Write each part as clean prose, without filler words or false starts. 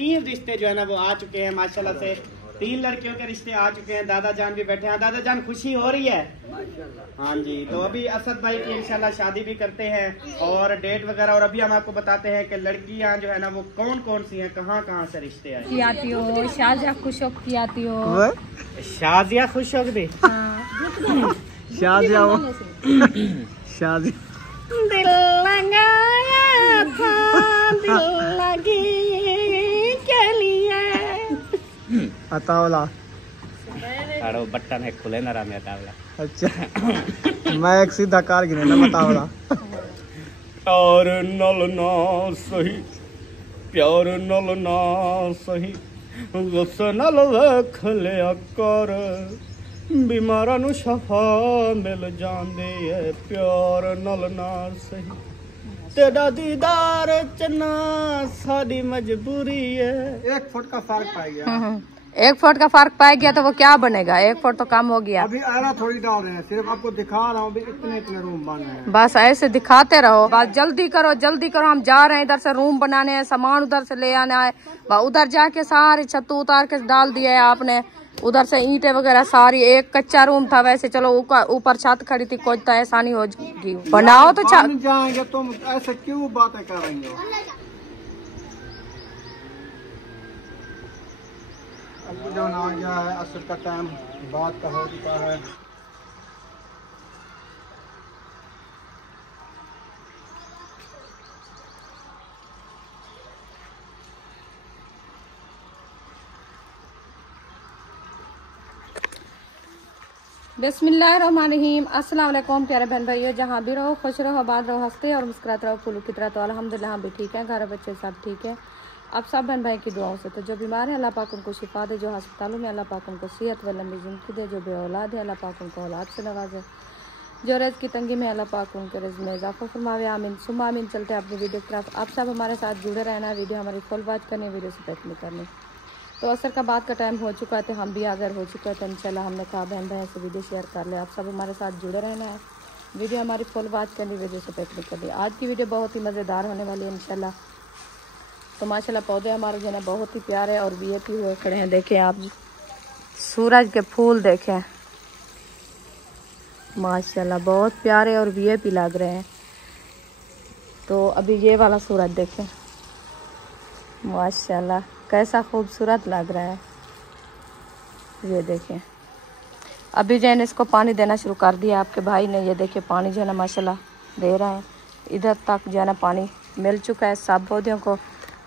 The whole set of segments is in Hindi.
3 रिश्ते जो है ना वो आ चुके हैं माशाल्लाह से। 3 लड़कियों के रिश्ते आ चुके हैं। दादा जान भी बैठे हैं। दादा जान खुशी हो रही है? हाँ जी। तो अभी असद भाई की इंशाल्लाह शादी भी करते हैं और डेट वगैरह, और अभी हम आपको बताते हैं कि लड़कियां जो है ना वो कौन कौन सी हैं, कहाँ कहाँ से रिश्ते आए। की आती हो शाजिया खुशौक की आती हो, शाजिया खुशौक भी, शाजिया शाजिया दिल लगाया था दिल लगी के लिए अतावला। अरे बटन है खुले ना राम अतावला। अच्छा मैं एक सीधा कार गिने ना अतावला। प्यार नल ना सही, प्यार नल ना सही, गुस्सा नल वेख लिया कर, बीमारा नु शफा मिल जांदे है, प्यार नल ना सही, तेरा दीदार चना साडी मजबूरी है। 1 फुट का फर्क पाई गया। 1 फुट का फर्क पाई गया तो वो क्या बनेगा, 1 फुट तो कम हो गया। अभी आरा थोड़ी डाल रहे हैं, सिर्फ आपको दिखा रहा हूँ इतने इतने रूम बन रहे हैं। बस ऐसे दिखाते रहो, बस जल्दी करो जल्दी करो। हम जा रहे हैं इधर से रूम बनाने हैं, सामान उधर से ले आना है, उधर जाके सारी छत उतार के डाल दिया है आपने, उधर से ईंटें वगैरह सारी। एक कच्चा रूम था वैसे, चलो ऊपर छत खड़ी थी, कुछ तो आसानी हो जाएगी। बनाओ तो जाएंगे। तुम ऐसे क्यों बातें कर रही हो? अब जाना आ गया है, असर का टाइम बात का हो चुका है। बिस्मिल्लाहिर्रहमानिर्रहीम। अस्सलाम वालेकुम प्यारे बहन भाइयों, जहाँ भी रहो खुश रहो, आबाद रहो, हंसते और मुस्कुराते रहो फूलों की तरह। तो अल्हम्दुलिल्लाह हम भी ठीक हैं, घर बच्चे सब ठीक है। अब सब बहन भाई की दुआओं से। तो जो बीमार है अल्लाह पाक उनको शिफा दे, जो अस्पतालों में अल्लाह पाक उनको सेहत व लंबी जिंदगी दे, जो बे औलाद है अल्लाह पाक उनको औलाद से नवाजे, जो रिज़्क़ की तंगी में अल्लाह पाक उनके रिज़्क़ में इजाफा फरमावे। आमीन सुम्मा आमीन। चलते हैं अपनी वीडियो की तरफ। आप सब हमारे साथ जुड़े रहना, वीडियो हमारी फुल वॉच करनी, वीडियो से पैक नहीं करनी। तो असर का बाद का टाइम हो चुका है, तो हम भी अगर हो चुका है तो इंशाल्लाह हमने कहा बहन भाई से वीडियो शेयर कर ले। आप सब हमारे साथ जुड़े रहना है, वीडियो हमारी फुल वॉच करनी, वीडियो से पैक नहीं करनी। आज की वीडियो बहुत ही मज़ेदार होने वाली है इंशाल्लाह। तो माशाल्लाह पौधे हमारे जो है बहुत ही प्यारे और वीआईपी हुए खड़े हैं। देखें आप, सूरज के फूल देखें माशाल्लाह बहुत प्यारे और वीआईपी लग रहे हैं। तो अभी ये वाला सूरज देखें माशाल्लाह कैसा खूबसूरत लग रहा है। ये देखें अभी जो है ना इसको पानी देना शुरू कर दिया आपके भाई ने। ये देखिए पानी जो है ना माशाल्लाह दे रहे हैं, इधर तक जो है ना पानी मिल चुका है सब पौधों को।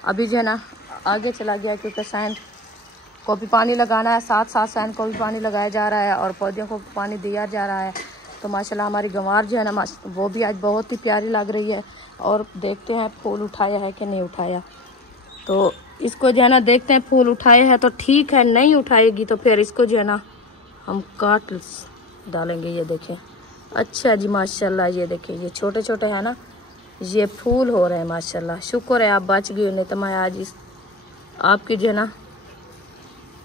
अभी जो है ना आगे चला गया क्योंकि सैन को भी पानी लगाना है, साथ साथ सैन को भी पानी लगाया जा रहा है और पौधों को पानी दिया जा रहा है। तो माशाल्लाह हमारी गंवार जो है ना वो भी आज बहुत ही प्यारी लग रही है। और देखते हैं फूल उठाया है कि नहीं उठाया। तो इसको जो है ना देखते हैं, फूल उठाए हैं तो ठीक है, नहीं उठाएगी तो फिर इसको जो है ना हम काट डालेंगे। ये देखें अच्छा जी माशाल्लाह, ये देखें ये छोटे छोटे हैं ना, ये फूल हो रहे हैं माशाल्लाह। शुक्र है आप बच गई, नहीं तो मैं आज इस आपकी जो है ना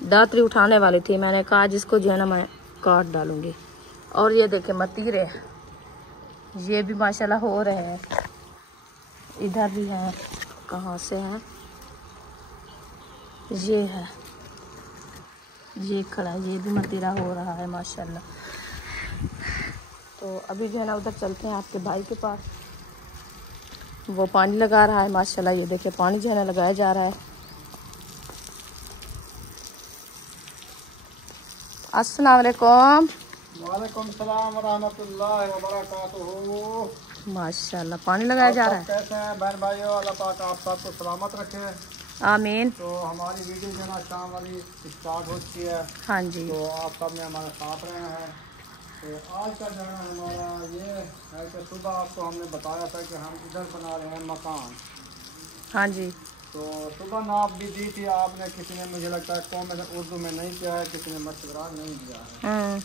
दातरी उठाने वाली थी। मैंने कहा आज इसको जो है ना मैं काट डालूंगी। और ये देखें मतीरे, ये भी माशाल्लाह हो रहे हैं, इधर भी हैं, कहाँ से हैं, ये है, ये खड़ा, ये भी मतीरा हो रहा है माशाल्लाह। तो अभी जो है ना उधर चलते हैं आपके भाई के पास, वो पानी लगा रहा है माशाल्लाह। ये देखिए पानी जो है ना लगाया जा रहा है। अस्सलाम वालेकुम। वालेकुम सलाम व रहमतुल्लाहि व बरकातुहू। माशाल्लाह पानी लगाया जा रहा है। कैसे हैं बहन भाइयों, अल्लाह पाक आप सबको सलामत रखे। आमीन। तो हमारी वीडियो जो है ना शाम वाली स्टार्ट हो चुकी है। हाँ जी। तो आप सब ने हमारे साथ रहे हैं। तो आज का जो है हमारा ये है कि सुबह आपको हमने बताया था कि हम इधर बना रहे हैं मकान। हाँ जी। तो सुबह नाप भी दी थी आपने, किसी ने मुझे लगता है कौन में उर्दू में नहीं किया है, किसी ने मशवरा नहीं दिया है,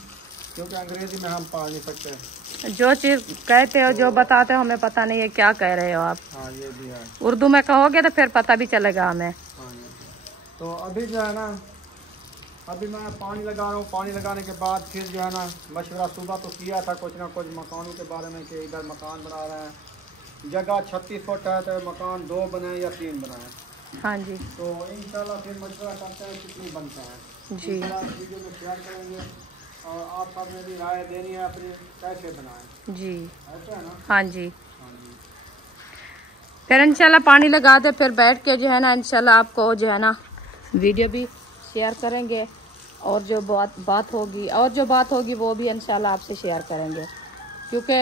क्योंकि अंग्रेजी में हम पढ़ नहीं सकते। जो चीज़ कहते हो, जो बताते हो, हमें पता नहीं है क्या कह रहे हो आप। हाँ ये भी है, उर्दू में कहोगे तो फिर पता भी चलेगा हमें। हाँ ये भी है। तो अभी जो है ना, अभी मैं पानी लगा रहा हूँ। पानी लगाने के बाद फिर जो है ना मशवरा सुबह तो किया था कुछ ना कुछ मकानों के बारे में कि इधर मकान बना रहे हैं। जगह 36 फुट है तो मकान 2 बनाए या 3 बनाए। हाँ जी तो इंशाल्लाह फिर मशवरा करते हैं कितनी बनता है जी। वीडियो में शेयर करेंगे और आप सब में भी राय देनी है अपनी कैसे बनाएं। जी ऐसा है ना। हाँ जी। हाँ जी। फिर इंशाल्लाह पानी लगा दे, फिर बैठ के जो है ना इंशाल्लाह आपको जो है ना वीडियो भी शेयर करेंगे और जो बात होगी वो भी इंशाल्लाह आपसे शेयर करेंगे, क्योंकि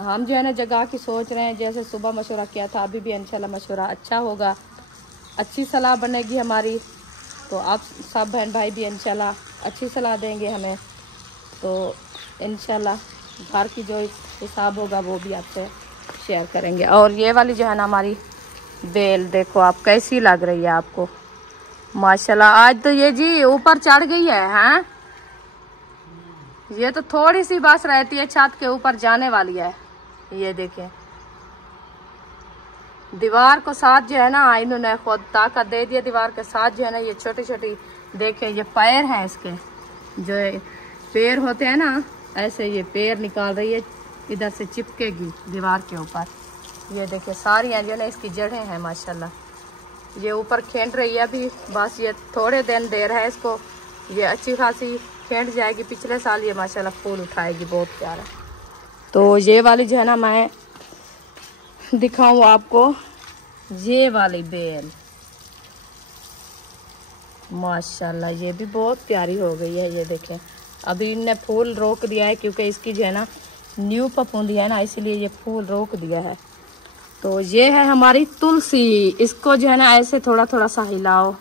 हम जो है ना जगह की सोच रहे हैं। जैसे सुबह मशवरा किया था, अभी भी इंशाल्लाह मशवरा अच्छा होगा, अच्छी सलाह बनेगी हमारी। तो आप सब बहन भाई भी इंशाल्लाह अच्छी सलाह देंगे हमें, तो इंशाल्लाह घर की जो हिसाब होगा वो भी आपसे शेयर करेंगे। और ये वाली जो है ना हमारी बेल देखो आप कैसी लग रही है आपको, माशाल्लाह। आज तो ये जी ऊपर चढ़ गई है। हाँ, ये तो थोड़ी सी बस रहती है छत के ऊपर जाने वाली है। ये देखें दीवार को साथ जो है ना इन्होंने खुद ताकत दे दिया दीवार के साथ जो है ना। ये छोटी छोटी देखें ये पैर हैं इसके, जो पैर होते हैं ना ऐसे ये पैर निकाल रही है, इधर से चिपकेगी दीवार के ऊपर। ये देखिए सारी जो है इसकी जड़ें हैं माशाल्लाह। ये ऊपर खेंड रही है अभी, बस ये थोड़े दिन देर है इसको, ये अच्छी खासी खेंड जाएगी। पिछले साल ये माशाल्लाह फूल उठाएगी, बहुत प्यारा। तो ये वाली जो है ना मैं दिखाऊं आपको, ये वाली बेल माशाल्लाह ये भी बहुत प्यारी हो गई है। ये देखें अभी इनने फूल रोक दिया है, क्योंकि इसकी जो है ना न्यू पपूंदी है ना, इसलिए ये फूल रोक दिया है। तो ये है हमारी तुलसी, इसको जो है ना ऐसे थोड़ा थोड़ा सा हिलाओ,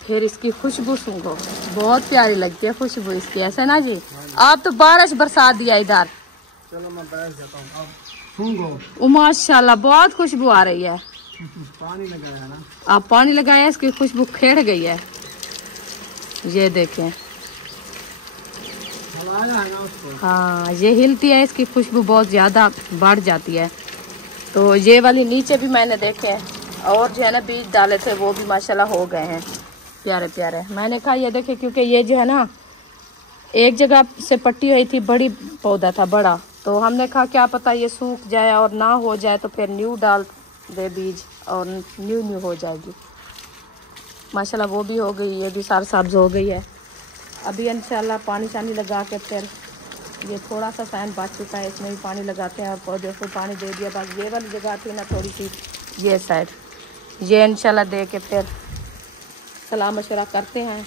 फिर इसकी खुशबू सूंघो, बहुत प्यारी लगती है खुशबू इसकी, ऐसे ना जी। आप तो बारिश बरसात दिया इधर। चलो मैं बैठ जाता हूँ, अब सूंघो। माशाल्लाह बहुत खुशबू आ रही है। पानी लगाया है ना, आप पानी लगाया, इसकी खुशबू खेड़ गई है। ये देखें हवाया है ना उसको। हाँ ये हिलती है, इसकी खुशबू बहुत ज्यादा बढ़ जाती है। तो ये वाली नीचे भी मैंने देखे और जो है ना बीज डाले थे, वो भी माशाल्लाह हो गए हैं प्यारे प्यारे। मैंने कहा ये देखे, क्योंकि ये जो है ना एक जगह से पट्टी हुई थी, बड़ी पौधा था बड़ा, तो हमने कहा क्या पता ये सूख जाए और ना हो जाए, तो फिर न्यू डाल दे बीज और न्यू हो जाएगी। माशाल्लाह वो भी हो गई, ये भी सार सब्ज हो गई है। अभी इंशाल्लाह पानी शानी लगा के फिर ये थोड़ा सा सैन बच चुका है, इसमें भी पानी लगाते हैं और पौधे को पानी दे दिया। बस ये वाली जगह थी ना थोड़ी सी ये साइड, ये इंशाल्लाह दे के फिर सलाह मशवरा करते हैं।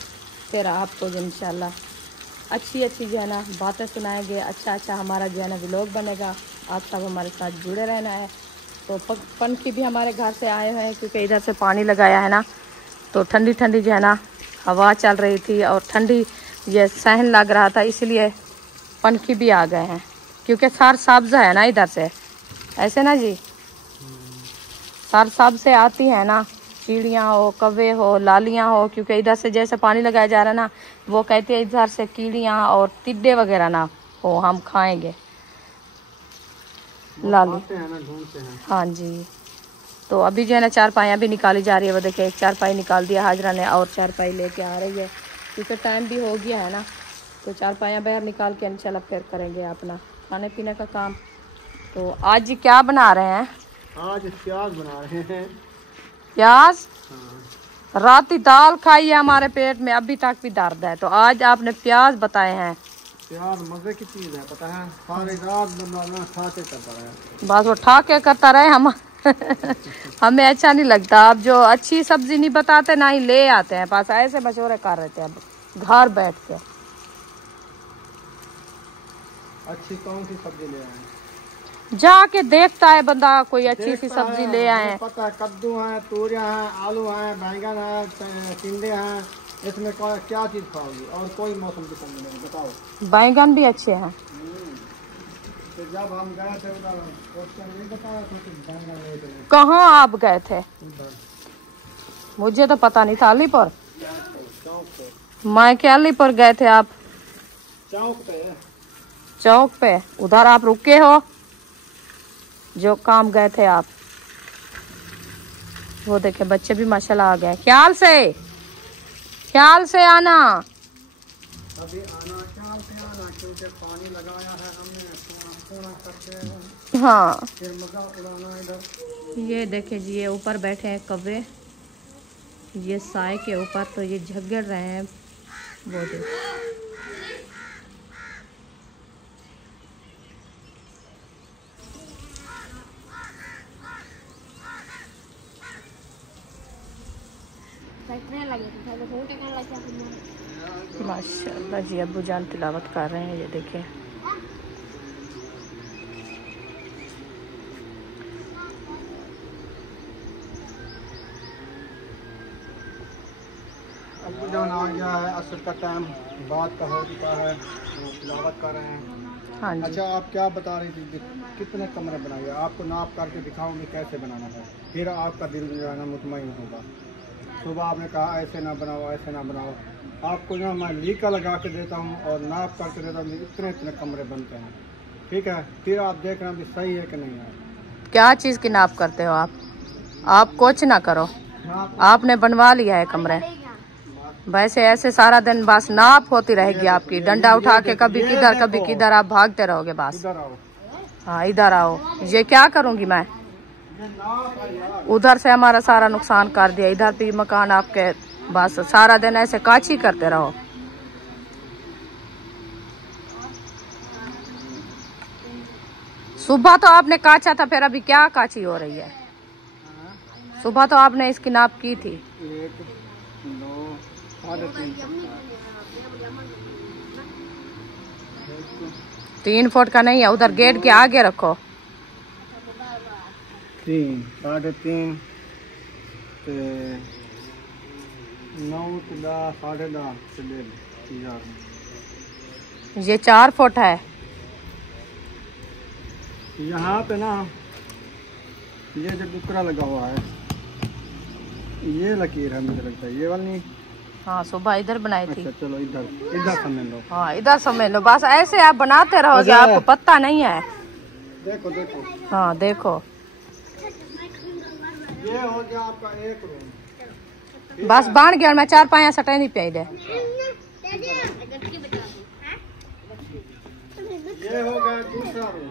फिर आपको जो इंशाल्लाह अच्छी अच्छी जो है ना बातें सुनाएंगे, अच्छा अच्छा हमारा जो है ना व्लॉग बनेगा। आप सब हमारे साथ जुड़े रहना है। तो पंखी भी हमारे घर से आए हुए हैं, क्योंकि इधर से पानी लगाया है ना, तो ठंडी ठंडी जो है ना हवा चल रही थी और ठंडी ये सहन लग रहा था, इसलिए पंखी भी आ गए हैं। क्योंकि सार सब्ज है ना इधर से, ऐसे ना जी, सार सब्ज से आती है ना, चिड़ियाँ हो, कौवे हो, लालियाँ हो। क्योंकि इधर से जैसे पानी लगाया जा रहा है ना, वो कहते हैं इधर से कीड़ियाँ और टिड्डे वगैरह ना हो, हम खाएंगे लाली। ढूंढते हैं। हाँ जी। तो अभी जो है ना चारपाइयाँ भी निकाली जा रही है, वो देखिए एक चारपाई निकाल दिया हाजरा ने और चारपाई लेके आ रही है, क्योंकि टाइम भी हो गया है ना। तो चारपाइयाँ बाहर निकाल के इंशाल्लाह फिर करेंगे अपना खाने पीने का काम। तो आज क्या बना रहे हैं? आज प्याज बना रहे हैं। प्याज? हाँ। राती दाल खाई है, हमारे पेट में अभी तक भी दर्द है, तो आज आपने प्याज बताए हैं। प्याज मजे की चीज है, पता है, सारी रात बंदा ना खाते करता रहे, बस वो ठाके करता रहे हम हमें अच्छा नहीं लगता। आप जो अच्छी सब्जी नहीं बताते ना ही ले आते हैं पास, ऐसे मशवरे कर रहे थे अब घर बैठ के। अच्छी कौन सी सब्जी ले आए? जाके देखता है बंदा, कोई अच्छी सी सब्जी ले आए। पता है कद्दू है, तोरियां हैं, आलू हैं, बैंगन है, टिंडे हैं, इसमें क्या चीज खाओगी? और कोई मौसम की सब्जी नहीं, बताओ। बैंगन भी अच्छे हैं। तो जब हम गए थे उधर नहीं बताया था कि बैंगन ले थे। कहाँ आप गए थे? मुझे तो पता नहीं था। अलीपुर? चौक पे। मैं क्या अलीपुर गए थे आप? चौक पे। चौक पे उधर आप रुके हो, जो काम गए थे आप। वो देखे बच्चे भी माशाल्लाह आ गए। ख्याल से आना। अभी आना, ख्याल से आना, क्योंकि पानी लगाया है हमने, सोना करके। हाँ फिर मजा उड़ाना इधर। ये देखे जी, ये ऊपर बैठे हैं कौवे ये साए के ऊपर तो ये झगड़ रहे हैं, वो देखो। माशाल्लाह जी, अब्बू जान तिलावत कर रहे हैं, ये देखिए। अब्बू जान आ गया है, असर का टाइम बात का हो चुका है, वो तिलावत कर रहे हैं। हाँ जी। अच्छा, आप क्या बता रही थी, कितने कमरे बनाए? आपको नाप करके दिखाऊंगी कैसे बनाना है, फिर आपका दिल जो है ना मुतमईन होगा। सुबह आपने कहा ऐसे ना बनाओ, ऐसे ना बनाओ। आपको जो मैं लीका लगा के देता हूँ और नाप करके देता हूँ, इतने इतने कमरे बनते हैं, ठीक है? फिर आप देखना भी सही है कि नहीं है। क्या चीज़ की नाप करते हो आप कुछ ना करो, आपने बनवा लिया है कमरे। वैसे ऐसे सारा दिन बस नाप होती रहेगी आपकी, डंडा उठा के कभी किधर आप भागते रहोगे बस। इधर आओ। हाँ इधर आओ। ये क्या करूँगी मैं? उधर से हमारा सारा नुकसान कर दिया, इधर भी मकान आपके, बस सारा दिन ऐसे काची करते रहो। सुबह तो आपने काचा था, फिर अभी क्या काची हो रही है? सुबह तो आपने इसकी नाप की थी। 1, 2, 3.5 3 फुट का नहीं है, उधर गेट के आगे रखो। 3, 3.5 9, 10, 10.5 ये 4 फुट है। यहाँ पे ना ये जो टुकड़ा लगा हुआ है, ये लकीर है, मुझे लगता है ये वाली। हाँ सुबह इधर बनाई थी। अच्छा चलो इधर समझ लो। हाँ इधर समझ लो, बस ऐसे आप बनाते रहोगे, आपको पता नहीं है। देखो हाँ देखो, ये हो गया आपका एक रूम, बस बन गया। मैं 4 पाया सटाई नहीं पाई दे। ये हो गया दूसरा रूम,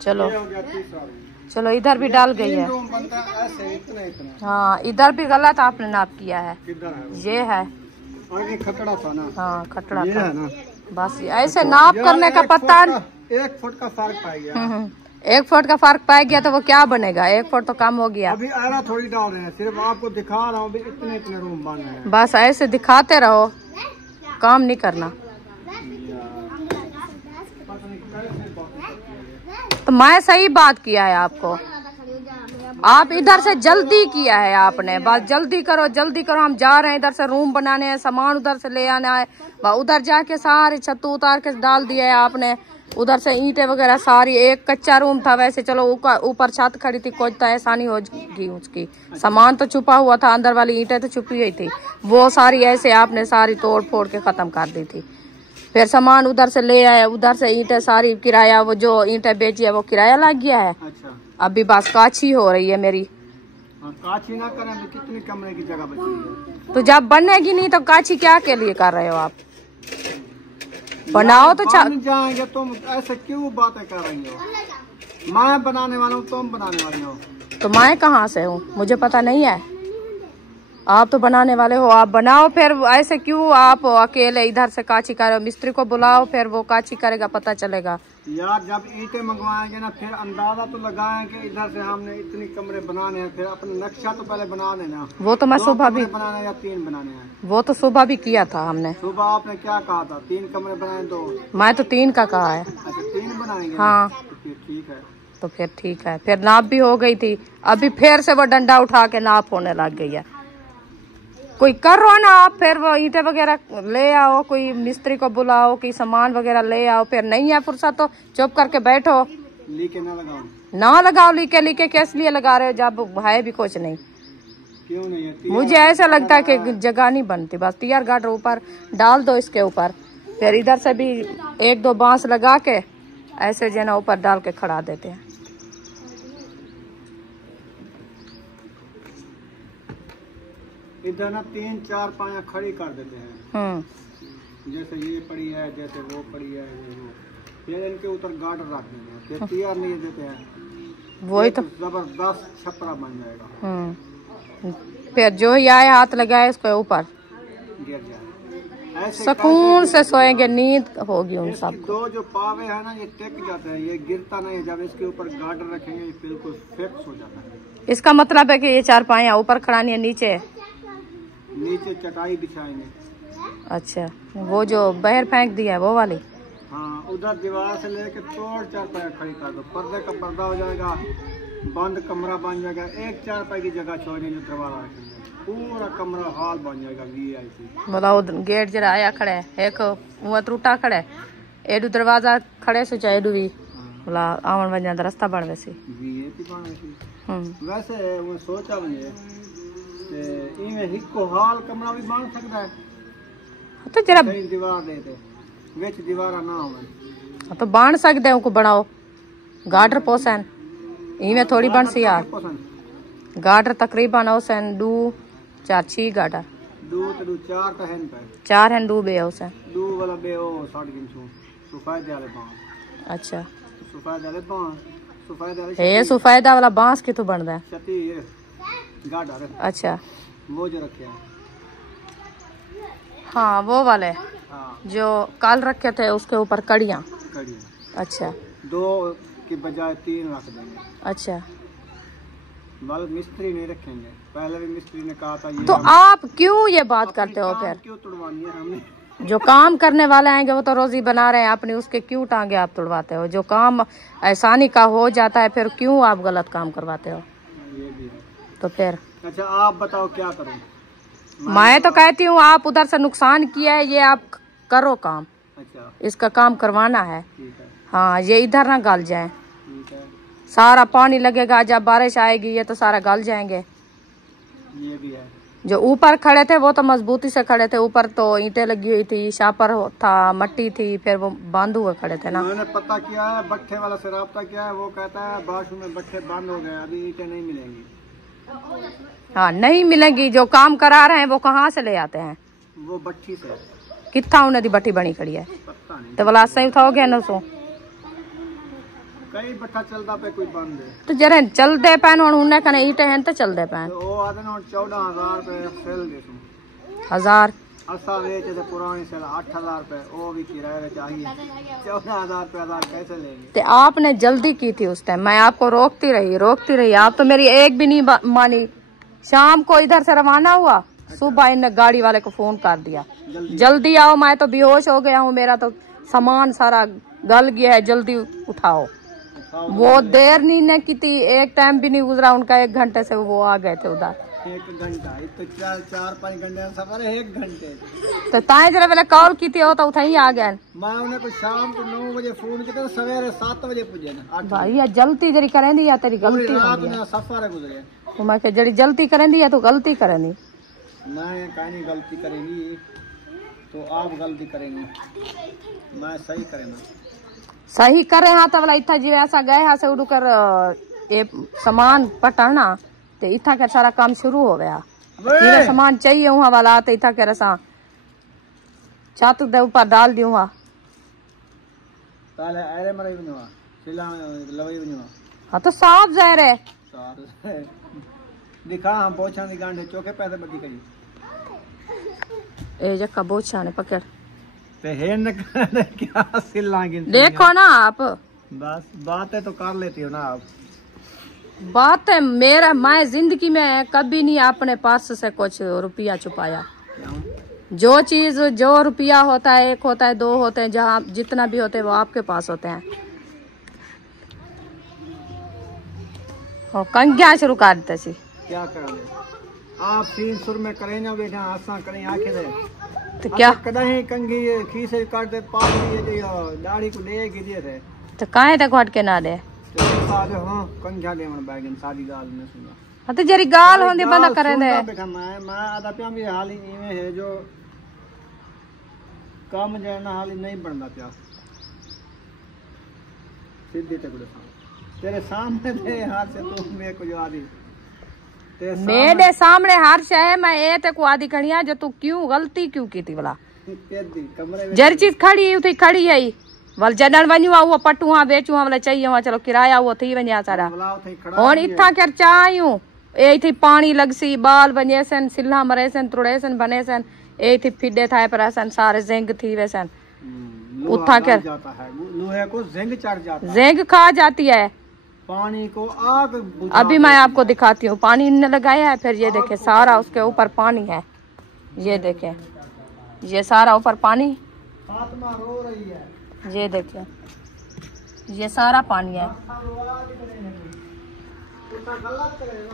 चलो ये हो गया तीसरा रूम। चलो इधर भी डाल गई है। रूम बनता है ऐसे, इतना। हाँ इधर भी गलत आपने नाप किया है। किधर है? ये है। आगे खतरा था ना। हाँ खटड़ा ये था है ना। बस ऐसे नाप करने का पता। 1 फुट का फर्क पाई गया। 1 फुट का फर्क पाई गया तो वो क्या बनेगा? 1 फुट तो कम हो गया। अभी आरा थोड़ी डाल रहे हैं, सिर्फ आपको दिखा रहा हूँ भी इतने रूम बन रहे हैं। बस ऐसे दिखाते रहो, काम नहीं करना। तो मैं सही बात किया है आपको, आप इधर से जल्दी किया है आपने, बस जल्दी करो। हम जा रहे हैं इधर से रूम बनाने हैं, सामान उधर से ले आना है, उधर जाके सारी छत उतार के डाल दिया है आपने। उधर से ईंटें वगैरह सारी, एक कच्चा रूम था वैसे, चलो ऊपर छत खड़ी थी, कुछ तो आसानी होगी उसकी। सामान तो छुपा हुआ था, अंदर वाली ईंटें तो छुपी हुई थी, वो सारी ऐसे आपने सारी तोड़ फोड़ के खत्म कर दी थी। फिर सामान उधर से ले आया, उधर से ईंटें सारी किराया, वो जो ईंटें बेची है वो किराया लग गया है। अच्छा। अभी बस काची हो रही है मेरी। काची ना करें तो कितनी कमरे की जगह बची है? तो जब बनेगी नहीं तो काची क्या के लिए कर रहे हो आप? बनाओ तो बन जाएंगे। तुम ऐसे क्यों बातें कर रही हो? मैं बनाने वाला हूँ, तुम बनाने वाली हो। तो मैं कहाँ से हूँ, मुझे पता नहीं है? आप तो बनाने वाले हो, आप बनाओ। फिर ऐसे क्यों आप अकेले इधर से काची कर रहे हो? मिस्त्री को बुलाओ, फिर वो काची करेगा, पता चलेगा। यार जब ईंटें मंगवाएंगे ना, फिर अंदाजा तो लगाएंगे इधर से हमने इतनी कमरे बनाने हैं, फिर अपना नक्शा तो पहले बना लेना। वो तो मैं सुबह भी बनाना है या 3 बनाने हैं? वो तो सुबह भी किया था हमने। सुबह आपने क्या कहा था? 3 कमरे बनाए, 2? मैं तो 3 का कहा है। अच्छा 3 बनाएंगे। हाँ तो फिर ठीक है। तो फिर ठीक है, फिर नाप भी हो गई थी, अभी फिर से वो डंडा उठा के नाप होने लग गई है। कोई करो ना आप, फिर वो ईंटें वगैरह ले आओ, कोई मिस्त्री को बुलाओ, कोई सामान वगैरह ले आओ। फिर नहीं है फुर्सत तो चुप करके बैठो। लीके ना लगाओ। ना लगाओ लीके किस लिए लगा रहे हो जब है भी कुछ नहीं? क्यों नहीं है? मुझे ऐसा लगता है कि जगह नहीं बनती, बस टीयर गार्ड ऊपर डाल दो इसके ऊपर, फिर इधर से भी 1-2 बांस लगा के ऐसे जना ऊपर डाल के खड़ा देते हैं। इधर ना 3-4 पाया खड़ी कर देते हैं, जैसे ये पड़ी है, जैसे वो पड़ी है, फिर इनके ऊपर गार्डर रख देते हैं, फिर तैयार नहीं देते हैं। वही तो जबरदस्त छपरा बन जाएगा। फिर जो ही आए हाथ लगाए उसके ऊपर, गिर जाए। ऐसे सुकून से सोएंगे, नींद होगी उन इसकी सब। दो जो पावे है ना, ये टेक जाते हैं, ये गिरता नहीं है। जब इसके ऊपर गार्डर रखेंगे ये बिल्कुल फिक्स हो जाता है। इसका मतलब है कि ये चारपाइयाँ ऊपर खड़ानी है, नीचे नीचे चटाई बिछाएंगे। अच्छा, वो जो बाहर फेंक दिया है वो वाली। हाँ, उधर दीवार से लेके तोड़ चारपाई खड़ी कर दो, पर्दे का पर्दा हो जाएगा, बंद कमरा बन जाएगा। एक चारपाई की जगह छोड़ने जो दरवाजा रखेंगे, पूरा कमरा हॉल बन जाएगा VIP। बोला वो गेट जरा आया खड़े है, एक वो टूटा खड़े एडू दरवाजा खड़े सो चाहे एडू भी बोला आवन वजह रास्ता बन वैसे VIP बन वैसे। वैसे वो सोचा मुझे कि इनमें हिक्को हॉल कमरा भी बन सकता है। तो जरा दीवार देते विच दीवार ना हो तो बांध सकते हैं, उनको बनाओ गार्डर पोसन इनमें थोड़ी बन सी यार। गार्डर तकरीबन ओसन 2 4 6 गार्डर 2 तो 4 तो है पे 4 हैं 2 बे ओसन 2 वाला बे ओ 60 गिनछू सफेद वाले बांस। अच्छा, सफेद वाले बांस, सफेद वाले ये सफेदा वाला बांस की तो बनता है छती गार्डर। अच्छा, वो जो रखे हैं। हाँ वो वाले हाँ, जो काल रखे थे उसके ऊपर कड़ियाँ। कड़ी। अच्छा 2 की बजाय 3 रख देंगे। अच्छा, बल्कि मिस्त्री नहीं रखेंगे। पहले भी मिस्त्री ने कहा था ये तो आप क्यों ये बात करते हो? फिर क्यों तुड़वानी है हमने? जो काम करने वाले हैं वो तो रोजी बना रहे हैं अपनी, उसके क्यों टांगे आप तुड़वाते हो? जो काम आसानी का हो जाता है फिर क्यों आप गलत काम करवाते हो? ये भी है। तो फिर अच्छा आप बताओ क्या करूं? मैं तो कहती हूँ आप उधर से नुकसान किया है, ये आप करो काम। अच्छा इसका काम करवाना है। ठीक है, हाँ, ये इधर ना गल जाए, ठीक है। सारा पानी लगेगा, जब बारिश आएगी ये तो सारा गल जाएंगे। ये भी है। जो ऊपर खड़े थे वो तो मजबूती से खड़े थे, ऊपर तो ईंटें लगी हुई थी, शापर था, मट्टी थी, फिर वो बांध हुए खड़े थे ना। मैंने पता किया है, भट्ठे वाला से राब्ता किया है, वो कहता है बाथरूम में भट्ठे बंद हो गए, अभी ईंटें नहीं मिलेंगी। हाँ नहीं मिलेंगी, जो काम करा रहे हैं वो कहाँ से ले आते हैं? वो भट्ठी से कितना उन्हें दी बट्टी बनी खड़ी है पता नहीं। तो बोला सही था हो गया 900 कई भट्ठा चलता पे कोई बंद है तो जरा चल दे पैन और उन्हें कने ईटे हैं तो चल दे पैन। तो वो आते ना 14,000 रुपए सेल दे तुम 1000 असा वेच थे पुरानी सेल 8,000 रुपए, वो भी किराए चाहिए 14,000 रुपए 1000 कैसे लेंगे? तो आपने जल्दी की थी उस टाइम, मैं आपको रोकती रही, आप तो मेरी एक भी नहीं मानी। शाम को इधर से रवाना हुआ, सुबह इन गाड़ी वाले को फोन कर दिया जल्दी आओ, मैं तो बेहोश हो गया हूँ, मेरा तो सामान सारा गल गया है, जल्दी उठाओ। वो देर नहीं की थी, एक टाइम भी नहीं गुजरा उनका, 1 घंटे से वो आ गए थे उधर। 1 घंटा तो 4-5 घंटे का सफर है, 1 घंटे। तो ताए जरा पहले कॉल की थी वो तो उठाई आ गए। मैं उन्हें कुछ शाम को 9 बजे फोन किया तो सवेरे 7 बजे पूजे ना। भाई या जल्दी जरी करें दी या तेरी गलती रात में सफर गुजरे। तो मैं जड़ी जल्दी करें दी या तो गलती करें दी। मैं कहीं गलती करेंगी तो आप गलती करेंगे, मैं सही करेंगे। सही करे हाँ तो बोला इतना जी ऐसा गए हाँ से उड़ कर ये सामान पटाना तो इतना के सारा काम शुरू हो गया। मेरा सामान चाहिए वहाँ वाला तो इतना के रसा छत दे ऊपर डाल दी वहाँ पहले अरे मरे बनवा सिला लवई बनवा। हाँ तो साफ जहर है सार दिखा हम पोछा दी गांडे चौके पैसे बड़ी करी ए जक्का बोछा ने पकड़ ते है न क्या सिलांगे। देखो ना आप, बस बातें तो कर लेती हो ना आप। बात है मेरा, मैं जिंदगी में कभी नहीं अपने पास से कुछ रुपया छुपाया। जो चीज जो रुपया होता है, 1 होता है 2 होते हैं, जहाँ जितना भी होते हैं वो आपके पास होते हैं। और कंग्या शुरू कर देते सी क्या करेंगे आप 3 सुर में करें ना बेटा, आसा करें आके दे तो क्या कदे कंगी खीसे काट दे पाल दिए दाढ़ी को ले के दिए थे तो काहे तक हट के ना दे तो साथ हां कंघा ले मन बैगन सादी गाल में सुना। हाँ तो जरी गाल होंदी बंद करें दे बेटा मैं आधा प्या भी हाल ही में है जो काम जाना हाल ही नहीं बनना प्या सीधी तकड़े तेरे सामने थे हाथ से तू मेरे को जो आदि मेरे सामने हर शय मैं ए ते को आदि खड़िया जो तू क्यों गलती क्यों की थी बोला जर चीज खड़ी थी खड़ी है वल जडन वनुआ वो पटुआ बेचुआ वाला चाहिए वहां चलो किराया वो थी वनिया सारा और इतना कर चाहूं ए थी पानी लगसी बाल बने सन सिल्ला मरे सन त्रुड़े सन बने सन ए थी फिडे थाए पर सन सारे जिंग थी वे सन उठा कर जाता है लोहे को जिंग चढ़ जाता है, जिंग खा जाती है। पानी को आग बुझा अभी मैं आपको दिखाती हूँ पानी इनने लगाया है। फिर ये देखे सारा उसके ऊपर पानी है, ये देखे ये सारा ऊपर पानी, आत्मा रो रही है। ये देखे ये सारा पानी है।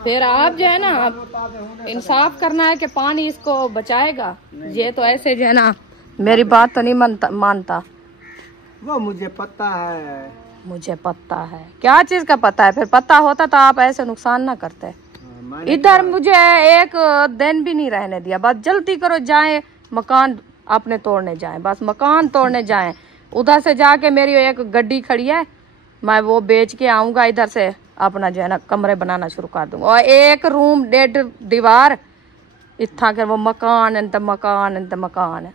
फिर आप जो है ना आप इंसाफ करना है कि पानी इसको बचाएगा। ये तो ऐसे जो है ना मेरी बात तो नहीं मानता। वो मुझे पता है, मुझे पता है, क्या चीज का पता है? फिर पता होता तो आप ऐसे नुकसान ना करते। इधर मुझे एक दिन भी नहीं रहने दिया। बस जल्दी करो, जाएं मकान अपने तोड़ने जाएं, बस मकान तोड़ने जाएं। उधर से जाके मेरी एक गड्डी खड़ी है, मैं वो बेच के आऊंगा, इधर से अपना जो है ना कमरे बनाना शुरू कर दूंगा। और एक रूम 1.5 दीवार इतना कर वो मकान अंत मकान अंत मकान।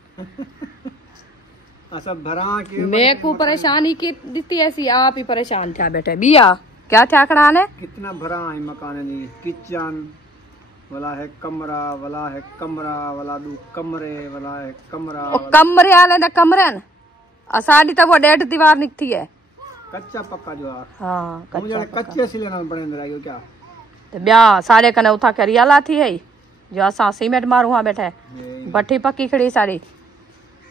मैं को परेशानी की दी ऐसी आप ही परेशान था बेटे बिया क्या था खड़ा ने कितना भरा है मकान नहीं, किचन वाला है, कमरा वाला है, कमरा वाला दो कमरे वाला है, कमरा कमरे वाले ना कमरे न असाडी तब वो 1.5 दीवार निकती है। कच्चा पक्का जो हाँ कच्चे से लेना पड़ेगा रहेगा क्या तो ब्याह सारे कने उठा करियाला थी है जो असा सीमेंट मारू वहां बैठे भट्टी पक्की खड़ी सारी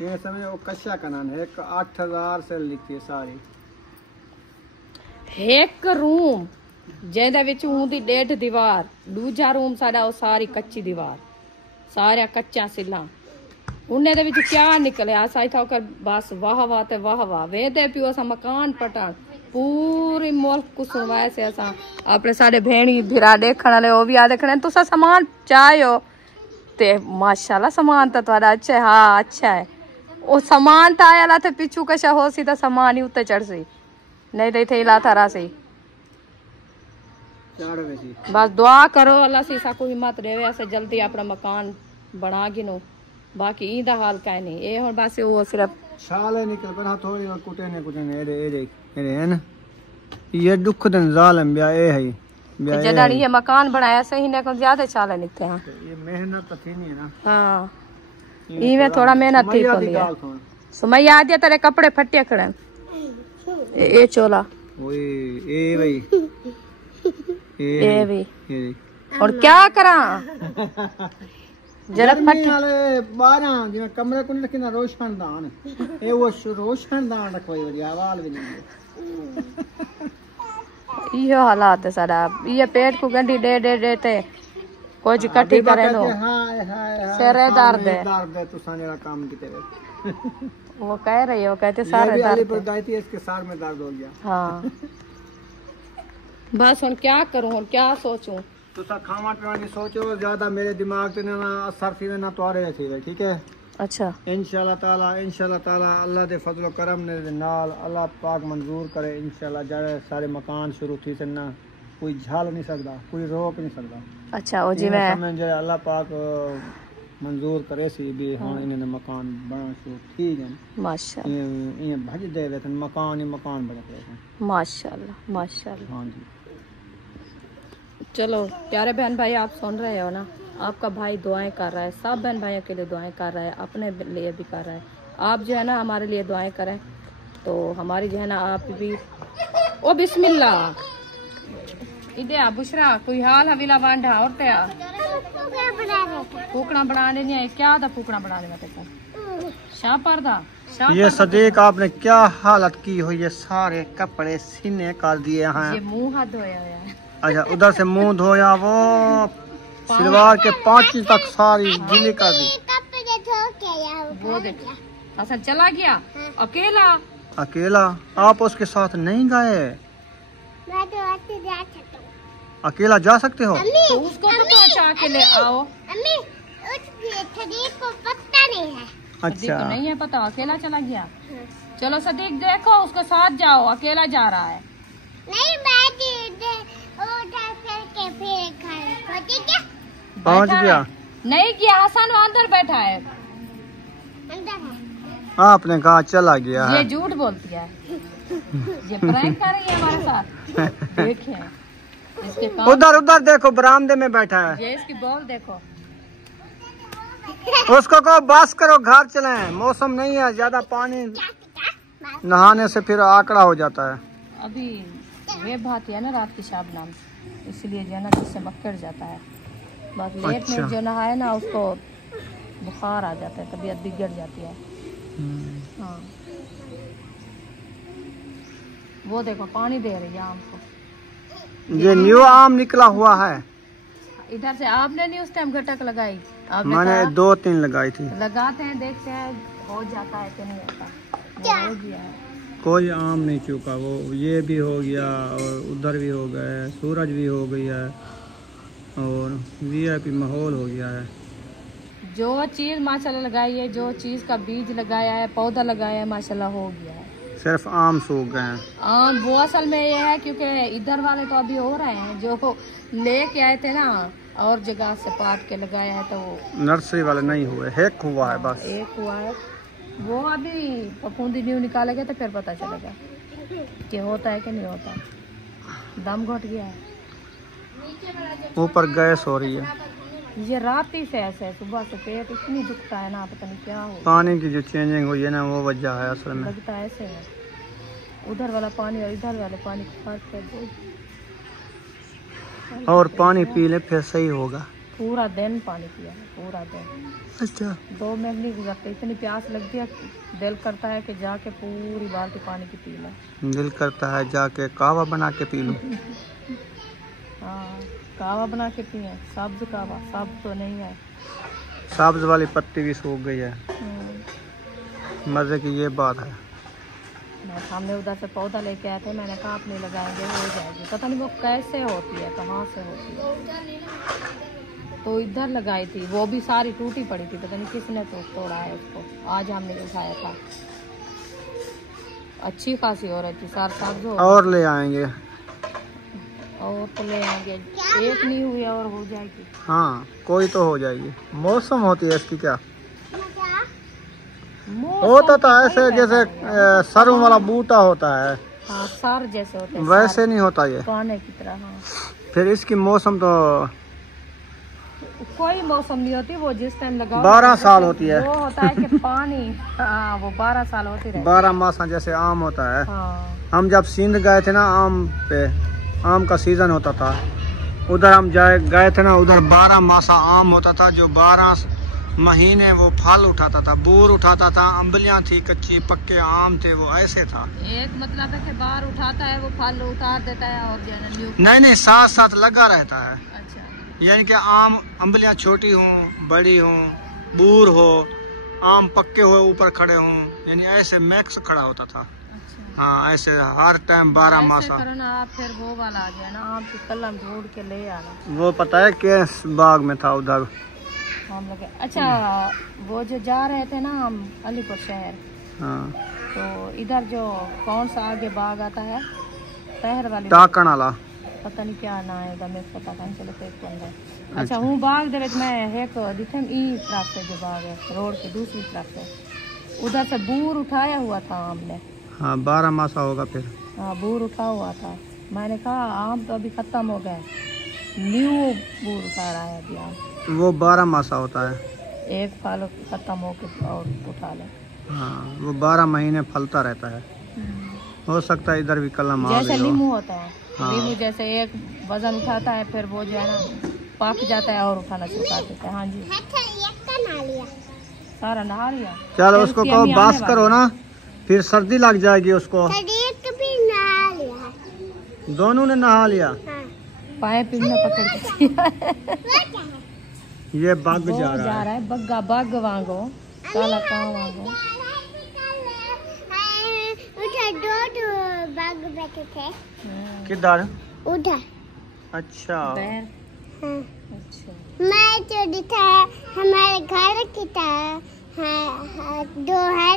ये समय वो कच्चा का नाम है 8000 से लिखी है सारी एक रूम जेदा विच हुंदी 1.5 दीवार दूजा रूम साडा वो सारी कच्ची दीवार सारा कच्चा सिला उन्हें दे विच क्या निकले असा इथा कर बस वाह वाह ते वाह वाह वेदे पियो असा मकान पटान पूरी मुल्क को सुनवाए से असा अपने साडे भेणी भिरा देखण वाले ओ भी आ देखणे तुसा सामान चाहयो ते माशाल्लाह सामान तो तुहाडा अच्छा है। हाँ अच्छा है ओ सामान तो आया थे पिछू कशा हो सी तो सामान ही उत्ते चढ़ सी नहीं तो इथे इला थारा सी बस दुआ करो अल्लाह से साकू हिम्मत देवे ऐसे जल्दी अपना मकान बना गिनो बाकी ईदा हाल का नहीं ये हुन बस वो सिर्फ छाले निकल पर थोड़ी और कुटने ए है ना ये दुख दिन जालिम ब्या ए है जदा ये मकान बनाया सही ने को ज्यादा छाले निकते हैं ये मेहनत तो थी नहीं है ना। हां इवे थोड़ा मेहनत थी को लिया सुमैया आदि तेरे कपड़े फटे खड़े ए चोला ओए ए भाई ए भी और क्या करा जरा फट वाले 12 जिਵੇਂ कमरे को नहीं ना रोशनदान ए वो रोशनदान रखो ये आवाज भी नहीं यो हालात है सारा ये पेट को गंडी दे ते कुछ इकट्ठी करे लो हाय हाय सारे दर्द तू सानेरा काम की तेरे वो कह रही है वो कहते सारे दर्द है इसके सार में दर्द हो गया। हाँ बस हुन क्या करूं हुन क्या सोचूं तुसा खावा पीवा की सोचो ज्यादा मेरे दिमाग ते ना असर थी ना तोरे थी ठीक है। अच्छा इंशाल्लाह ताला अल्लाह दे फजलो करम ने नाल अल्लाह पाक मंजूर करे इंशाल्लाह जड़े सारे मकान शुरू थी से ना कोई झाल नहीं सकता कोई रोक नहीं सकता। अच्छा ओ जी मैं समझ अल्लाह पाक मंजूर करे सी भी हां इन्हें मकान बना शुरू थी गए माशाल्लाह ये भज दे वे मकान ही मकान बना रहे माशाल्लाह। हां जी चलो प्यारे बहन भाई आप सुन रहे हो ना आपका भाई दुआएं कर रहा है सब बहन भाइयों के लिए दुआएं कर रहा है अपने लिए भी कर रहा है। आप जो है ना हमारे लिए दुआएं करें तो हमारी जो है ना आप भी ओ बिस्मिल्लाह इधे आ बुशरा कोई हाल हवीला वांडा और ते फूकना बनाने नहीं क्या था फूकना बनाने में तेरे शाह पर्दा ये सदीक आपने क्या हालत की हुई है सारे कपड़े सीने कर दिए हैं ये मुंह हाथ धोया हुआ है। अच्छा उधर से मुंह धोया वो सलवार के 5 तक सारी गीली कर दी वो देखो असल चला गया अकेला आप उसके साथ नहीं गए अकेला जा सकते हो तो उसको तो पहुंचा के ले आओ को पता नहीं है। अच्छा तो नहीं है पता अकेला चला गया। चलो सदीक देखो उसके साथ जाओ अकेला जा रहा है नहीं पहुंच गया नहीं किया हसन अंदर बैठा है आपने कहा चला गया ये है झूठ बोलती है ये प्रैंक कर रही है हमारे साथ देखिए इसके उधर उधर देखो, बरामदे में बैठा है। ये इसकी बॉल देखो। उसको कहो बस करो, घर चले, मौसम नहीं है, ज्यादा पानी नहाने से फिर आंकड़ा हो जाता है। अभी वे भाती है ना रात की शाबनाम, इसलिए जो है ना जिससे मक्खर जाता है। बाकी लेट में जो नहाए ना उसको बुखार आ जाता है, तबीयत बिगड़ जाती है। हाँ वो देखो पानी दे रही है आम को। ये न्यू आम निकला हुआ है। इधर से आपने नहीं उस टाइम घटक लगाई? आपने मैंने कहा 2-3 लगाई थी। लगाते हैं, देखते हैं हो जाता है कि नहीं होता। वो हो गया है। कोई आम नहीं चूका, वो ये भी हो गया और उधर भी हो गया, सूरज भी हो गई है और वीआईपी माहौल हो गया है। जो चीज माशाल्लाह लगाई है, जो चीज का बीज लगाया है, पौधा लगाया है, माशाल्लाह हो गया है। सिर्फ आम सूख गए हैं। आम वो असल में ये है क्योंकि इधर वाले तो अभी हो रहे हैं, जो लेके आए थे ना और जगह से पाट के लगाया है तो वो नर्सरी वाले नहीं हुए, एक हुआ है बस। एक हुआ है, वो अभी फफूंदी न्यू निकालेगा तो फिर पता चलेगा कि होता है कि नहीं होता। दम घुट गया है, ऊपर गैस हो रही है। ये रात ही से ऐसे है, सुबह से पेट इतनी दुखता है ना, पता नहीं क्या हो। पानी की जो चेंजिंग हुई है ना, वो वजह है असल में। लगता है ऐसे है, उधर वाला पानी और इधर वाले पानी का फर्क है। और पानी पी ले फिर सही होगा। पूरा दिन पानी पिया है, पूरा दिन। अच्छा 2 मिनट नहीं गुजरते, इतनी प्यास लगती है, दिल करता है कि जाके पूरी बाल्टी पानी की पी लें। दिल करता है जाके कहवा बना के पी लूं। हाँ कहवा बना के पिए, सब्ज कहवा, सब्ज तो नहीं है। सब्ज वाली पत्ती भी सूख गई है। मजे की ये बात है। हमने उधर से पौधा लेके आए थे, मैंने कहा अपने लगाएंगे हो जाएगी, पता नहीं वो कैसे होती है, कहाँ से होती है। तो इधर लगाई थी, वो भी सारी टूटी पड़ी थी, पता नहीं किसने तो तोड़ा है उसको। आज हमने उठाया था, अच्छी खासी हो रही थी, सार सब्ज हो। और ले आएंगे, और तो ले आएंगे, एक नहीं हुई और हो जाएगी। हाँ कोई तो हो जाएगी। मौसम होती है इसकी क्या होता था, ऐसे जैसे सरों वाला बूटा होता है। हाँ सर जैसे होते हैं, वैसे नहीं होता ये पाने की तरह। हाँ फिर इसकी मौसम तो कोई मौसम नहीं होती, वो जिस टाइम लगाओ 12 साल होती है। वो होता है कि पानी हाँ वो 12 साल होती रहती है। 12 मासा जैसे आम होता है। हाँ हम जब सिंध गए थे ना, आम पे, आम का सीजन होता था, उधर हम गए थे ना, उधर 12 मासा आम होता था, जो 12 महीने वो फल उठाता था, बूर उठाता था, अम्बलियां थी, कच्ची पक्के आम थे, वो ऐसे था। एक मतलब है कि बाहर उठाता है वो फल उतार देता है और नहीं साथ साथ लगा रहता है। अच्छा यानी कि आम अम्बलियां छोटी हों, बड़ी हों, बूर हो, आम पक्के हुए ऊपर खड़े हों, यानी ऐसे मैक्स खड़ा होता था। अच्छा हाँ ऐसे हर टाइम 12 मासा। आप फिर वो वाला आ गया ना, आम की कलम ढूंढ के ले आना। वो पता है किस बाग में था उधर हम लोग अच्छा वो जो जा रहे थे ना हम अलीपुर शहर, हाँ तो इधर जो कौन सा आगे बाग आता है, शहर वाली टाकण वाला, पता नहीं क्या ना है, मैं पता नहीं चले तो एक बंदा। अच्छा हूँ बाग दे मैं एक दिखे ई तरफ से जो बाग है, रोड के दूसरी तरफ से, उधर से बूर उठाया हुआ था हमने। हाँ 12 मासा होगा फिर। हाँ बूर उठा हुआ था, मैंने कहा आम तो अभी खत्म हो गए, न्यू बूर उठा रहा है अभी आम। वो 12 मासा होता है, एक फल खत्म हो के और उठा ले। हाँ वो 12 महीने फलता रहता है। हो सकता है इधर भी कलम आ जैसे गई हो। नींबू होता है, हाँ। नींबू जैसे एक वजन उठाता है, फिर वो जो है ना पक जाता है और उठाना शुरू कर देता है। हाँ जी सारा नहा लिया। चलो फिर उसको उसकी कहो अम्मी बास आने करो वाली ना, फिर सर्दी लग जाएगी उसको। दोनों ने नहा लिया। पाइप में पकड़ के ये बग वो जा रहा है। है बग्गा बग वांगो काला कां वांगो। बाग बैठे थे किधर? उधर। अच्छा पैर हाँ। अच्छा मैं जो दिखा हमारे घर की था, हाँ, 2 है,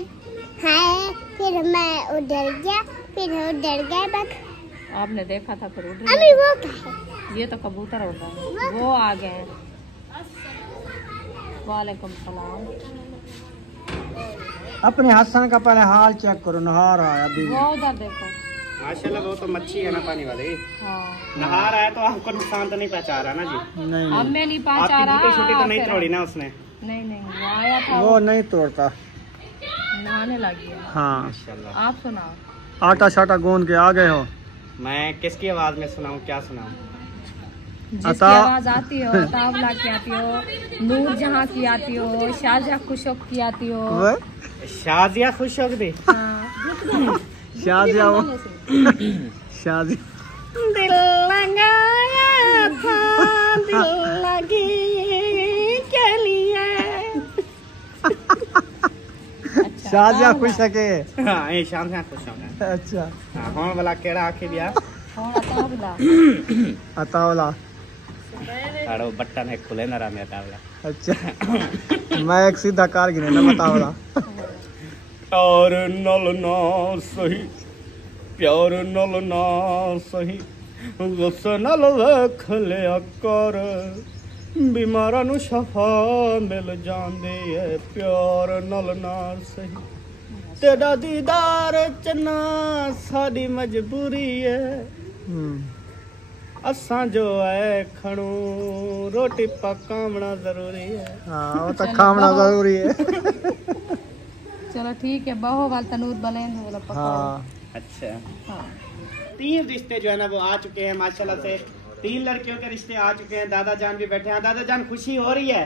फिर मैं उधर गया, फिर उधर गया बग। आपने देखा था फिर उड़ अभी वो क्या है? ये तो कबूतर होता है, वो आ गए। वालेकुम सलाम। अपने हसन का पहले हाल चेक करो, नहा रहा है अभी। वो उधर देखो माशाल्लाह वो तो मच्छी है ना पानी वाली। हाँ। नहा रहा है तो आपको नुकसान तो नहीं पहुंचा रहा ना जी? नहीं अब मैं नहीं पहुंचा आपकी रहा। बूटी छुट्टी तो नहीं फिर- तोड़ी ना उसने? नहीं वो आया था, वो नहीं तोड़ता। नहाने लगी है। हाँ माशाल्लाह। आप सुनाओ। आटा शाटा गूंद के आ गए हो। मैं किसकी आवाज में सुनाऊं, क्या सुनाऊं? जिसकी आवाज आती हो, तावला की आती हो, नूर जहाँ की आती हो, शाहजहाँ खुशौक की आती हो। शाजिया खुश हो गई। हाँ। शाजिया वो शाजिया दिल लगाया था, दिल लगी के लिए। शाजिया खुश है के। हाँ ये शाम से खुश हो गए। अच्छा हाँ हाँ वाला केड़ा आखे दिया। थोड़ा तावला। अतावला। साड़ो बटन है खुले ना रहा मेरा तावला। अच्छा मैं एक सीधा कार गिने ना बतावला। और नल ना सही प्यार नल ना सही गुस्सा नल वेख लिया कर बीमारा नु शफा मिल जांदे है प्यार नल ना सही तेरा दीदार चना साडी मजबूरी है असां जो है खणू रोटी पकावना जरूरी है। हाँ वो तो खाना जरूरी है। चलो ठीक है, बहो वाल तनूर बलेंद बोला पकाओ। हाँ अच्छा हाँ। 3 रिश्ते जो है ना वो आ चुके हैं माशाल्लाह से। 3 लड़कियों के रिश्ते आ चुके हैं। दादा जान भी बैठे हैं। दादा जान खुशी हो रही है?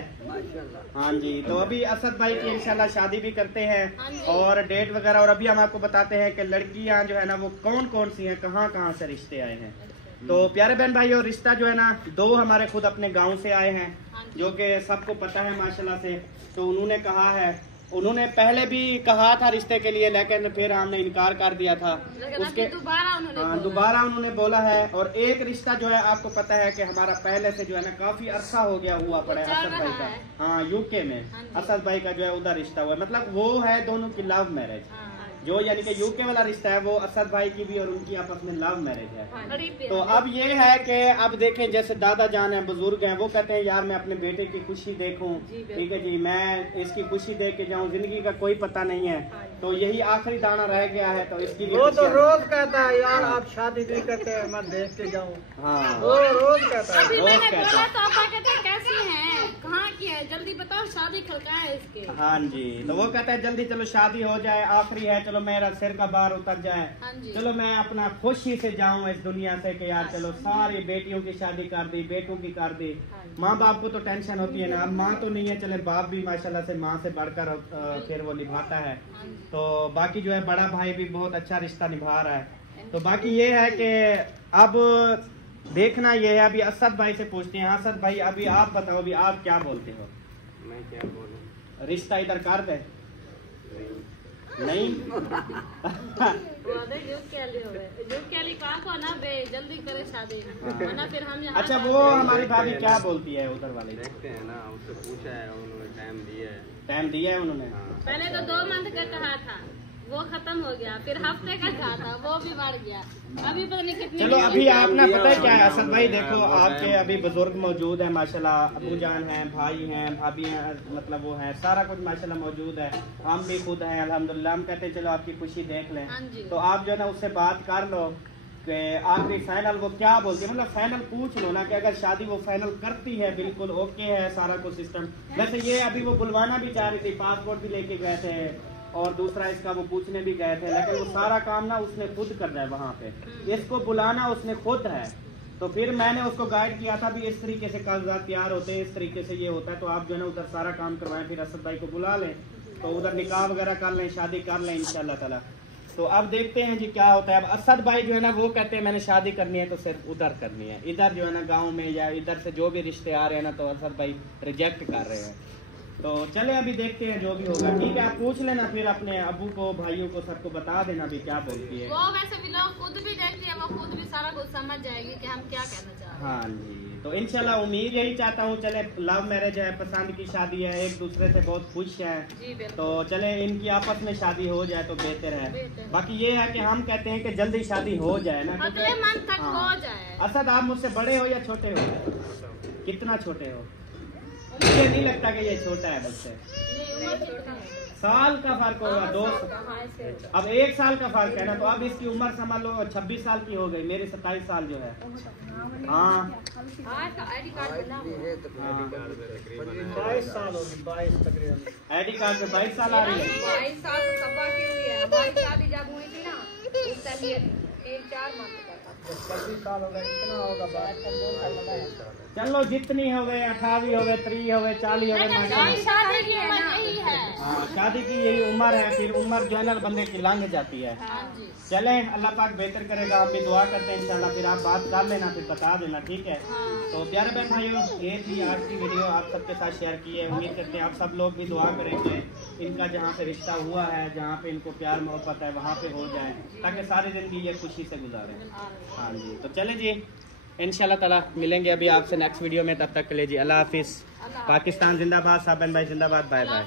हाँ जी। तो अभी असद भाई की इंशाल्लाह शादी भी करते हैं और डेट वगैरह, और अभी हम आपको बताते हैं कि लड़कियां जो है ना वो कौन कौन सी हैं, कहाँ कहाँ से रिश्ते आए हैं। तो प्यारे बहन भाई और रिश्ता जो है ना 2 हमारे खुद अपने गांव से आए हैं जो कि सबको पता है माशाल्लाह से। तो उन्होंने कहा है, उन्होंने पहले भी कहा था रिश्ते के लिए लेकिन फिर हमने इनकार कर दिया था। उसके दोबारा उन्होंने बोला है। और एक रिश्ता जो है आपको पता है कि हमारा पहले से जो है ना काफी अरसा हो गया हुआ पड़ा है असद भाई का। हाँ यूके में असद भाई का जो है उधर रिश्ता हुआ है। मतलब वो है दोनों की लव मैरिज। जो यानी कि यूके वाला रिश्ता है वो असद भाई की भी और उनकी आपस में लव मैरिज है। तो अब ये है कि अब देखें जैसे दादा जान है, बुजुर्ग हैं, वो कहते हैं यार मैं अपने बेटे की खुशी देखूं, ठीक है जी, मैं इसकी खुशी देख के जाऊं, जिंदगी का कोई पता नहीं है। तो यही आखिरी दाना रह गया है। तो इसकी भी वो तो रोज कहता है यार आप शादी नहीं करते मैं देख के जाऊँ। हाँ वो रोज कहता है। रोज कहता है। तो आपा कहते हैं कैसी है, कहाँ की है, जल्दी बताओ शादी खलका है इसके। हाँ जी। तो वो कहता है जल्दी चलो शादी हो जाए, आखिरी है, चलो मेरा सिर का बार उतर जाए, हाँ जी। चलो मैं अपना खुशी से जाऊं इस दुनिया से कि यार चलो सारी बेटियों की शादी कर दी, बेटों की कर दी। माँ बाप को तो टेंशन होती है ना। अब माँ तो नहीं है, चले बाप भी माशाल्लाह से माँ से बढ़कर फिर वो निभाता है। तो बाकी जो है बड़ा भाई भी बहुत अच्छा रिश्ता निभा रहा है। तो बाकी ये है कि अब देखना ये है। अभी असद भाई से पूछते हैं। असद भाई अभी आप बताओ, अभी आप क्या बोलते हो? मैं क्या बोलूं? रिश्ता इधर कर दे? नहीं जल्दी करे शादी, वरना फिर हम यहाँ। अच्छा वो हमारी भाभी क्या बोलती है उधर वाली? देखते हैं ना, उससे पूछा है, उन्होंने टाइम दिया है। टाइम दिया है उन्होंने? पहले तो 2 मंथ का कहा था, वो खत्म हो गया। फिर हफ्ते का कहा था, वो भी बढ़ गया। अभी पता नहीं कितनी। चलो अभी आपने पता है क्या है असद भाई, देखो आपके अभी बुजुर्ग मौजूद है माशाल्लाह, अबू जान हैं, भाई हैं, भाभी हैं, मतलब वो है, सारा कुछ माशाल्लाह मौजूद है। हम भी खुद हैं अल्हम्दुलिल्लाह। हम कहते हैं चलो आपकी खुशी देख लें। हाँ जी। तो आप जो है ना उससे बात कर लो कि आखिरी फाइनल वो क्या बोलती है, मतलब फाइनल पूछ लो ना कि अगर शादी वो फाइनल करती है बिल्कुल ओके है सारा कुछ सिस्टम। वैसे ये अभी वो बुलवाना भी चाह रही थी, पासपोर्ट भी लेके गए थे और दूसरा इसका वो पूछने भी गए थे, लेकिन वो सारा काम ना उसने खुद करना है वहाँ पे, इसको बुलाना उसने खुद है। तो फिर मैंने उसको गाइड किया था भी इस तरीके से कागजात तैयार होते हैं, इस तरीके से ये होता है। तो आप जो है ना उधर सारा काम करवाएं, फिर असद भाई को बुला लें, तो उधर निकाह वगैरह कर लें, शादी कर लें इंशाल्लाह ताला। तो अब देखते हैं जी क्या होता है। अब असद भाई जो है ना वो कहते हैं मैंने शादी करनी है तो सिर्फ उधर करनी है, इधर जो है ना गाँव में या इधर से जो भी रिश्ते आ रहे हैं ना तो असद भाई रिजेक्ट कर रहे हैं। तो चले अभी देखते हैं जो भी होगा। ठीक है आप पूछ लेना, फिर अपने अबू को, भाइयों को, सबको बता देना भी क्या बोलती है। वो वैसे भी लोग खुद भी देखती है, वो खुद भी सारा कुछ समझ जाएगी कि हम क्या कहना चाह रहे हैं। हाँ जी। तो इंशाल्लाह उम्मीद यही चाहता हूँ, चले लव मैरिज है, पसंद की शादी है, एक दूसरे से बहुत खुश है, जी बिल्कुल। तो चले इनकी आपस में शादी हो जाए तो बेहतर है। बेहतर। बाकी ये है कि हम कहते हैं कि जल्दी शादी हो जाए ना, अगले मंथ तक हाँ। हो जाए। असद आप मुझसे बड़े हो या छोटे हो? कितना छोटे हो? मुझे नहीं लगता कि ये छोटा है मुझसे। नहीं, उम्र छोटा है। साल का फर्क होगा, 2 अब 1 साल का फर्क है ना, तो अब इसकी उम्र समझ लो 26 साल की हो गई, मेरी 27 साल जो है। हाँ 22 साल होगी, 22 तकरीबन। आईडी कार्ड पे 22 साल आ रही है। 22 साल तो सब्बा की हुई है। हमारी शादी जब हुई थी ना उस टाइम ये 3-4 मंथ का था। 26 साल हो गए, कितना होगा बात? चलो जितनी हो गए, 28 हो गए, 30 हो गए, 40 हो गए, शादी की उम्र यही है। हाँ शादी की यही उम्र है, फिर उम्र जो है ना बंदे की लंघ जाती है। चले अल्लाह पाक बेहतर करेगा, हम भी दुआ करते हैं इंशाल्लाह। फिर आप बात कर लेना, फिर बता देना, ठीक है। तो प्यारे बहन भाइयों, ये थी आज की वीडियो, आप सबके साथ शेयर की है। उम्मीद करते हैं आप सब लोग भी दुआ करेंगे, इनका जहाँ पे रिश्ता हुआ है, जहाँ पे इनको प्यार मोहब्बत है, वहाँ पे हो जाए, ताकि सारी ज़िंदगी ये खुशी से गुजारें। हाँ जी, तो चले जी, इंशाल्लाह ताला मिलेंगे अभी आपसे नेक्स्ट वीडियो में। तब तक के लिए जी अल्लाह हाफिज़। पाकिस्तान जिंदाबाद, साबिन भाई जिंदाबाद, बाय बाय।